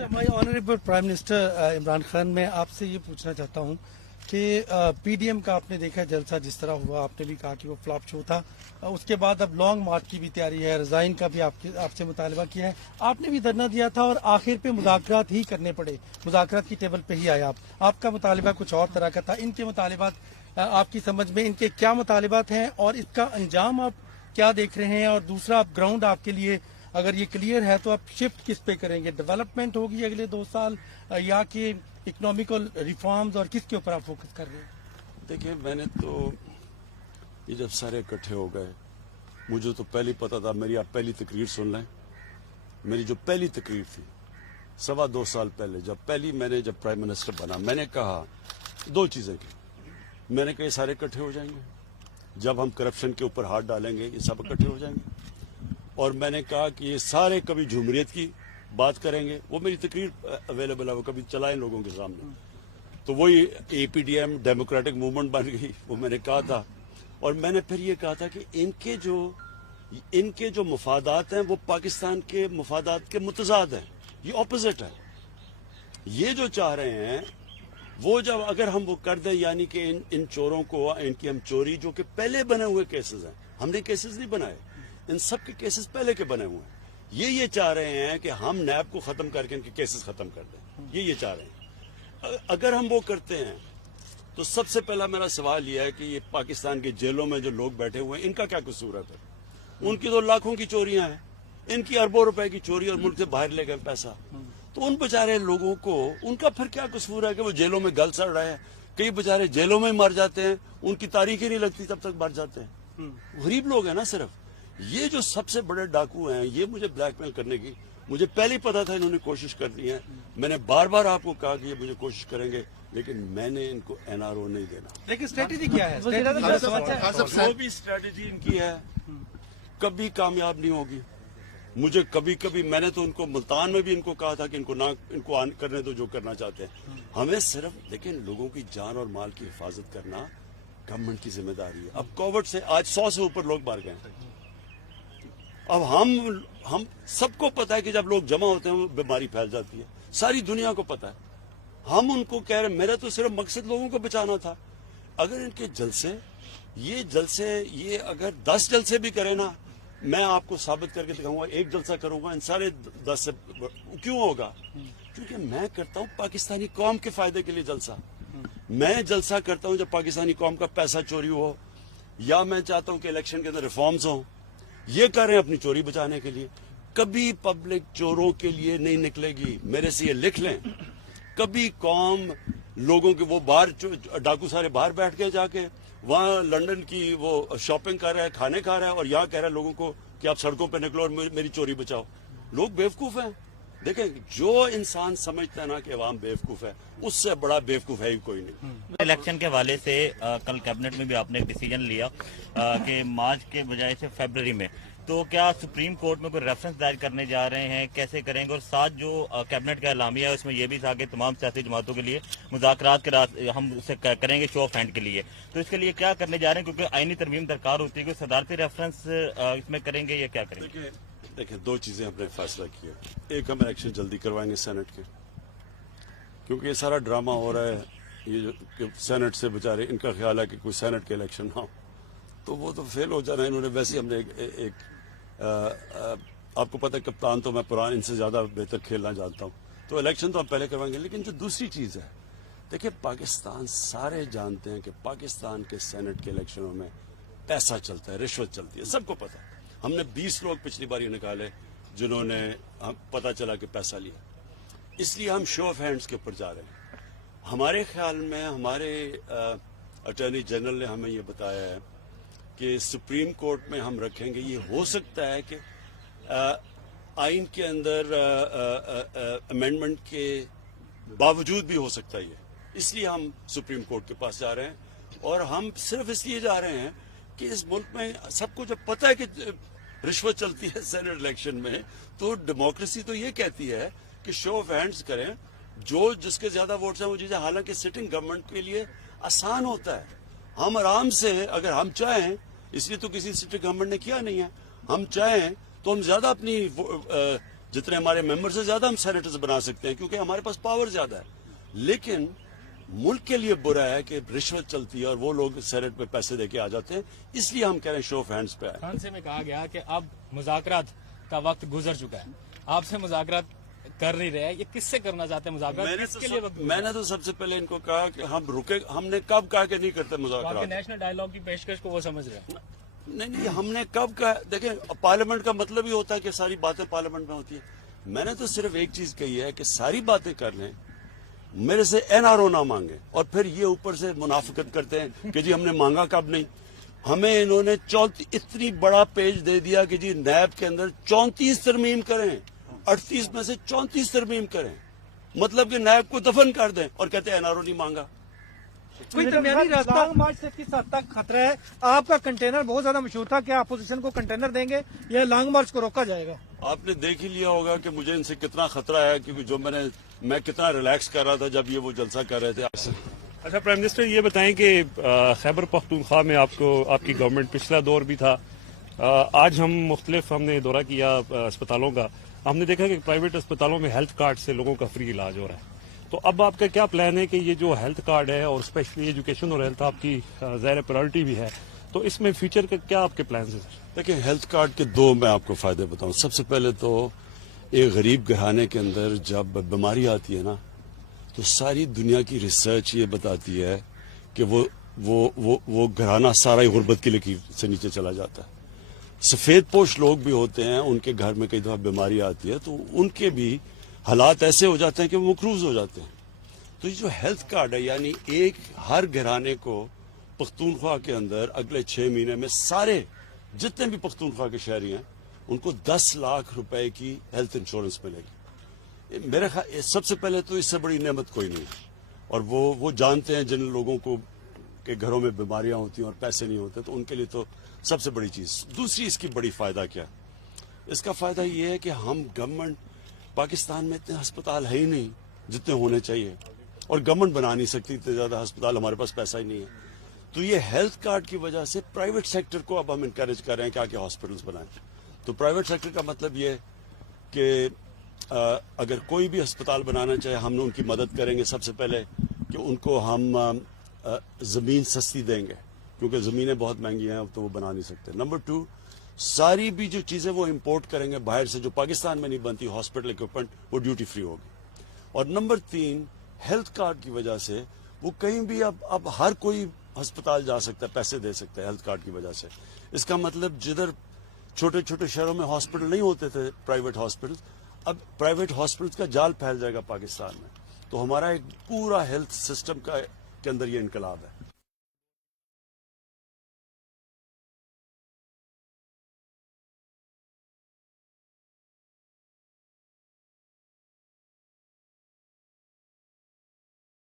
My honourable prime minister Imran Khan, मैं आपसे ये पूछना चाहता हूँ कि पीडीएम का आपने देखा जलसा जिस तरह हुआ, आपने भी कहा कि वो फ्लॉप शो था। उसके बाद अब लॉन्ग मार्च की भी तैयारी है, रिजाइन का भी आपसे मुतालबा किया है, आपने भी धरना दिया था और आखिर पे मुज़ाकरात ही करने पड़े, मुज़ाकरात की टेबल पे ही आए आप। आपका मुतालबा कुछ और तरह का था, इनके मुतालिबात आपकी समझ में इनके क्या मुतालिबात हैं और इसका अंजाम आप क्या देख रहे हैं? और दूसरा, आप ग्राउंड आपके लिए अगर ये क्लियर है तो आप शिफ्ट किस पे करेंगे? डेवलपमेंट होगी अगले 2 साल या कि इकोनॉमिकल रिफॉर्म्स, और किसके ऊपर आप फोकस कर रहे हैं? देखिए, मैंने तो ये जब सारे इकट्ठे हो गए, मुझे तो पहले पता था। मेरी आप पहली तकरीर सुन लें। मेरी जो पहली तकरीर थी 2.25 साल पहले, जब प्राइम मिनिस्टर बना, मैंने कहा 2 चीजें की। मैंने कहा ये सारे इकट्ठे हो जाएंगे, जब हम करप्शन के ऊपर हाथ डालेंगे ये सब इकट्ठे हो जाएंगे। और मैंने कहा कि ये सारे कभी झुमरियत की बात करेंगे। वो मेरी तकरीर अवेलेबल है, वो कभी चलाएं लोगों के सामने। तो वही एपीडीएम डेमोक्रेटिक मूवमेंट बन गई, वो मैंने कहा था। और मैंने फिर ये कहा था कि इनके जो मफादात हैं वो पाकिस्तान के मफादात के मुतजाद हैं, ये ऑपोजिट है। ये जो चाह रहे हैं वो जब अगर हम वो कर दें, यानी कि इन चोरों को, इनकी हम चोरी, जो कि पहले बने हुए केसेस हैं, हमने केसेस नहीं बनाए, इन सब के केसेस पहले के बने हुए हैं। ये चाह रहे हैं कि हम नैब को खत्म करके इनके केसेस खत्म कर दें, ये चाह रहे हैं। अगर हम वो करते हैं तो सबसे पहला मेरा सवाल यह है कि ये पाकिस्तान की जेलों में जो लोग बैठे हुए हैं, इनका क्या कसूर है? फिर उनकी तो लाखों की चोरियां हैं, इनकी अरबों रुपए की चोरी, और मुल्क से बाहर ले गए पैसा। तो उन बेचारे लोगों को, उनका फिर क्या कसूर है कि वो जेलों में गल सड़ रहे हैं? कई बेचारे जेलों में मर जाते हैं, उनकी तारीख ही नहीं लगती तब तक मर जाते हैं। गरीब लोग हैं ना सिर्फ। ये जो सबसे बड़े डाकू हैं, ये मुझे ब्लैकमेल करने की, मुझे पहले ही पता था इन्होंने कोशिश कर दी है। मैंने बार बार आपको कहा कि ये मुझे कोशिश करेंगे, लेकिन मैंने इनको एनआरओ नहीं देना। लेकिन स्ट्रेटेजी क्या है? जो भी स्ट्रेटेजी इनकी है कभी कामयाब नहीं होगी। मुझे कभी मैंने तो उनको मुल्तान में भी इनको कहा था कि इनको ऑन करने दो जो करना चाहते हैं। हमें सिर्फ लेकिन लोगों की जान और माल की हिफाजत करना गवर्नमेंट की जिम्मेदारी है। अब कोविड से आज 100 से ऊपर लोग मर गए। अब हम सबको पता है कि जब लोग जमा होते हैं बीमारी फैल जाती है, सारी दुनिया को पता है। हम उनको कह रहे, मेरा तो सिर्फ मकसद लोगों को बचाना था। अगर इनके जलसे ये अगर 10 जलसे भी करें ना, मैं आपको साबित करके दिखाऊंगा, 1 जलसा करूंगा, इन सारे 10 से क्यों होगा? क्योंकि मैं करता हूं पाकिस्तानी कौम के फायदे के लिए जलसा। मैं जलसा करता हूं जब पाकिस्तानी कौम का पैसा चोरी हो, या मैं चाहता हूं कि इलेक्शन के अंदर रिफॉर्म्स हो। ये कर रहे हैं अपनी चोरी बचाने के लिए। कभी पब्लिक चोरों के लिए नहीं निकलेगी, मेरे से ये लिख लें। कभी कौम लोगों के, वो बाहर डाकू सारे बाहर बैठ के जाके वहां लंदन की वो शॉपिंग कर रहा है, खाने खा रहा है, और यहाँ कह रहा है लोगों को कि आप सड़कों पे निकलो और मेरी चोरी बचाओ। लोग बेवकूफ हैं। देखें, जो इंसान समझता है ना कि अवाम बेवकूफ है, उससे बड़ा बेवकूफ है ही कोई नहीं। इलेक्शन के हवाले से कल कैबिनेट में भी आपने एक डिसीजन लिया कि मार्च के बजाय से फरवरी में, तो क्या सुप्रीम कोर्ट में कोई रेफरेंस दायर करने जा रहे हैं? कैसे करेंगे? और साथ जो कैबिनेट का एलामिया है उसमें यह भी था कि तमाम सियासी जमातों के लिए मुज़ाकरात के रास्ते हम उसे करेंगे शो ऑफ हैंड के लिए, तो इसके लिए क्या करने जा रहे हैं? क्योंकि आईनी तरमीम दरकार होती है, कोई सदारती रेफरेंस इसमें करेंगे या क्या करेंगे? देखिए 2 चीजें हमने फैसला किया। एक, हम इलेक्शन जल्दी करवाएंगे सेनेट के, क्योंकि ये सारा ड्रामा हो रहा है। ये जो सेनेट से बेचारे, इनका ख्याल है कि कोई सेनेट के इलेक्शन ना हो, तो वो तो फेल हो जाना है इन्होंने। वैसे ही हमने आपको पता है कप्तान तो मैं पुराना, इनसे ज्यादा बेहतर खेलना जानता हूँ, तो इलेक्शन तो हम पहले करवाएंगे। लेकिन जो दूसरी चीज है, देखिए पाकिस्तान, सारे जानते हैं कि पाकिस्तान के सेनेट के इलेक्शनों में पैसा चलता है, रिश्वत चलती है, सबको पता है। हमने 20 लोग पिछली बार निकाले जिन्होंने पता चला कि पैसा लिया, इसलिए हम शो ऑफ हैंड्स के ऊपर जा रहे हैं। हमारे ख्याल में हमारे अटॉर्नी जनरल ने हमें ये बताया है कि सुप्रीम कोर्ट में हम रखेंगे। ये हो सकता है कि आइन के अंदर अमेंडमेंट के बावजूद भी हो सकता है ये, इसलिए हम सुप्रीम कोर्ट के पास जा रहे हैं। और हम सिर्फ इसलिए जा रहे हैं कि इस मुल्क में सबको जब पता है कि रिश्वत चलती है सेनेट इलेक्शन में, तो डेमोक्रेसी तो ये कहती है कि शो ऑफ हैंड्स करें, जो जिसके ज्यादा वोट्स हैं वो जीते। हालांकि सिटिंग गवर्नमेंट के लिए आसान होता है, हम आराम से, अगर हम चाहें, इसलिए तो किसी सिटिंग गवर्नमेंट ने किया नहीं है, हम चाहें तो हम ज्यादा अपनी जितने हमारे मेंबर से ज्यादा हम सेनेटर्स बना सकते हैं, क्योंकि हमारे पास पावर ज्यादा है। लेकिन मुल्क के लिए बुरा है कि रिश्वत चलती है और वो लोग सेनेट पे पैसे देके आ जाते हैं, इसलिए हम कह रहे हैं शो ऑफ हैंड्स पे है। फ्रांस में कहा गया कि अब मुज़ाकरात का वक्त गुजर चुका है, आपसे मुज़ाकरात कर नहीं रहे हैं, ये किससे करना चाहते हैं मुज़ाकरात, किसके लिए वक्त? मैंने तो सबसे पहले इनको कहा कि हम रुके, हमने कब कहा कि नहीं करते आपके मुज़ाकरात? नेशनल डायलॉग की पेशकश को वो समझ रहे हैं। नहीं, हमने कब कहा? देखें, पार्लियामेंट का मतलब ही होता है कि सारी बातें पार्लियामेंट में होती है। मैंने तो सिर्फ एक चीज कही है कि सारी बातें कर लें, मेरे से एनआरओ ना मांगे, और फिर ये ऊपर से मुनाफिकत करते हैं कि जी हमने मांगा कब नहीं। हमें इन्होंने 34 इतनी बड़ा पेज दे दिया कि जी नैब के अंदर 34 तरमीम करें, 38 में से 34 तरमीम करें, मतलब कि नैब को दफन कर दें, और कहते हैं एनआरओ नहीं मांगा। कोई दरमियानी रास्ता मार्च से किस हद तक खतरा है? आपका कंटेनर बहुत ज्यादा मशहूर था, क्या अपोजिशन को कंटेनर देंगे या लॉन्ग मार्च को रोका जाएगा? आपने देख ही लिया होगा कि मुझे इनसे कितना खतरा है, क्योंकि जो मैं कितना रिलैक्स कर रहा था जब ये वो जलसा कर रहे थे। अच्छा प्राइम मिनिस्टर, ये बताएं कि खैबर पख्तूनख्वा में आपकी गवर्नमेंट पिछला दौर भी था, आज हमने दौरा किया अस्पतालों का, हमने देखा कि प्राइवेट अस्पतालों में हेल्थ कार्ड से लोगों का फ्री इलाज हो रहा है। तो अब आपका क्या प्लान है कि ये जो हेल्थ कार्ड है और स्पेशली एजुकेशन और हेल्थ आपकी ज़ाहिर प्रायोरिटी भी है, तो इसमें फ्यूचर के क्या आपके प्लान है सर? देखिए, हेल्थ कार्ड के दो मैं आपको फायदे बताऊं। सबसे पहले तो एक गरीब घराने के अंदर जब बीमारी आती है ना, तो सारी दुनिया की रिसर्च ये बताती है कि वो घराना सारा ही गुर्बत की लकीर से नीचे चला जाता है। सफेद पोश लोग भी होते हैं, उनके घर में कई दफा बीमारी आती है तो उनके भी हालात ऐसे हो जाते हैं कि वो मकरूज हो जाते हैं। तो ये जो हेल्थ कार्ड है, यानी एक हर घराने को पख्तूनख्वा के अंदर अगले 6 महीने में सारे जितने भी पख्तूनख्वा के शहरी हैं उनको 10 लाख रुपए की हेल्थ इंश्योरेंस मिलेगी। मेरे ख्याल सबसे पहले तो इससे बड़ी नेमत कोई नहीं है, और वो जानते हैं जिन लोगों को के घरों में बीमारियां होती हैं और पैसे नहीं होते, तो उनके लिए तो सबसे बड़ी चीज। दूसरी इसकी बड़ी फायदा क्या है? इसका फायदा ये है कि हम गवर्नमेंट, पाकिस्तान में इतने अस्पताल है ही नहीं जितने होने चाहिए, और गवर्नमेंट बना नहीं सकती इतने ज्यादा अस्पताल, हमारे पास पैसा ही नहीं है। तो ये हेल्थ कार्ड की वजह से प्राइवेट सेक्टर को अब हम इनकरेज कर रहे हैं कि आके हॉस्पिटल्स बनाएं। तो प्राइवेट सेक्टर का मतलब ये कि अगर कोई भी अस्पताल बनाना चाहे, हम उनकी मदद करेंगे। सबसे पहले कि उनको हम जमीन सस्ती देंगे, क्योंकि जमीनें बहुत महंगी हैं, अब तो वो बना नहीं सकते। नंबर 2, सारी भी जो चीजें वो इंपोर्ट करेंगे बाहर से, जो पाकिस्तान में नहीं बनती, हॉस्पिटल इक्विपमेंट, वो ड्यूटी फ्री होगी। और नंबर 3, हेल्थ कार्ड की वजह से वो कहीं भी अब हर कोई अस्पताल जा सकता है, पैसे दे सकता है हेल्थ कार्ड की वजह से। इसका मतलब जिधर छोटे छोटे शहरों में हॉस्पिटल नहीं होते थे, प्राइवेट हॉस्पिटल, अब प्राइवेट हॉस्पिटल्स का जाल फैल जाएगा पाकिस्तान में। तो हमारा एक पूरा हेल्थ सिस्टम के अंदर ये इनकलाब है।